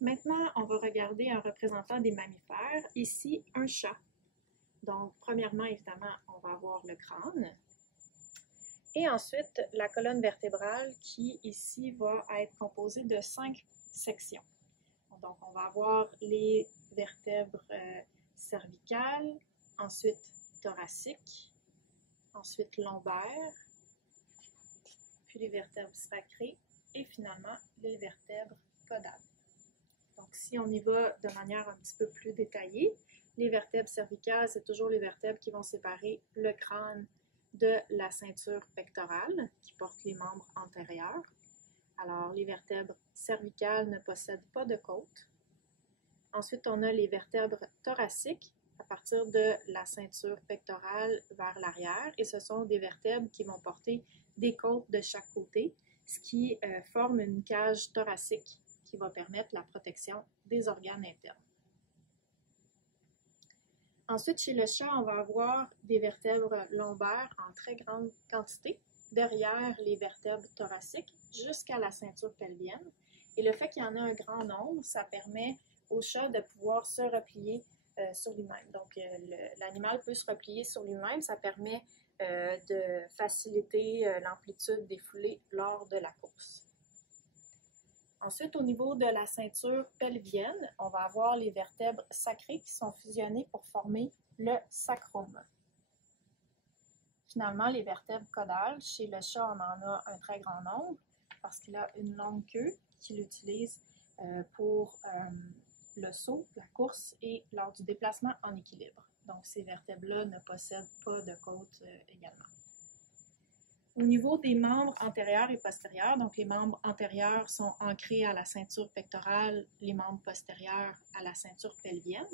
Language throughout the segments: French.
Maintenant, on va regarder un représentant des mammifères. Ici, un chat. Donc, premièrement, évidemment, on va avoir le crâne. Et ensuite, la colonne vertébrale qui, ici, va être composée de 5 sections. Donc, on va avoir les vertèbres cervicales, ensuite thoraciques, ensuite lombaires, puis les vertèbres sacrées et finalement les vertèbres caudales. Donc, si on y va de manière un petit peu plus détaillée, les vertèbres cervicales, c'est toujours les vertèbres qui vont séparer le crâne de la ceinture pectorale qui porte les membres antérieurs. Alors, les vertèbres cervicales ne possèdent pas de côte. Ensuite, on a les vertèbres thoraciques à partir de la ceinture pectorale vers l'arrière et ce sont des vertèbres qui vont porter des côtes de chaque côté, ce qui forme une cage thoracique qui va permettre la protection des organes internes. Ensuite, chez le chat, on va avoir des vertèbres lombaires en très grande quantité, derrière les vertèbres thoraciques jusqu'à la ceinture pelvienne. Et le fait qu'il y en a un grand nombre, ça permet au chat de pouvoir se replier sur lui-même. Donc, l'animal peut se replier sur lui-même, ça permet de faciliter l'amplitude des foulées lors de la course. Ensuite, au niveau de la ceinture pelvienne, on va avoir les vertèbres sacrées qui sont fusionnées pour former le sacrum. Finalement, les vertèbres caudales, chez le chat, on en a un très grand nombre parce qu'il a une longue queue qu'il utilise pour le saut, la course et lors du déplacement en équilibre. Donc, ces vertèbres-là ne possèdent pas de côte également. Au niveau des membres antérieurs et postérieurs, donc les membres antérieurs sont ancrés à la ceinture pectorale, les membres postérieurs à la ceinture pelvienne.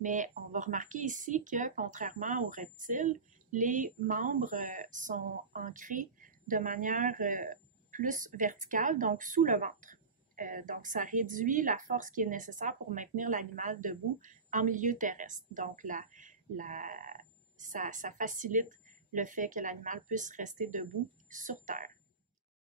Mais on va remarquer ici que, contrairement aux reptiles, les membres sont ancrés de manière plus verticale, donc sous le ventre. Donc, ça réduit la force qui est nécessaire pour maintenir l'animal debout en milieu terrestre. Donc, ça facilite le fait que l'animal puisse rester debout sur terre.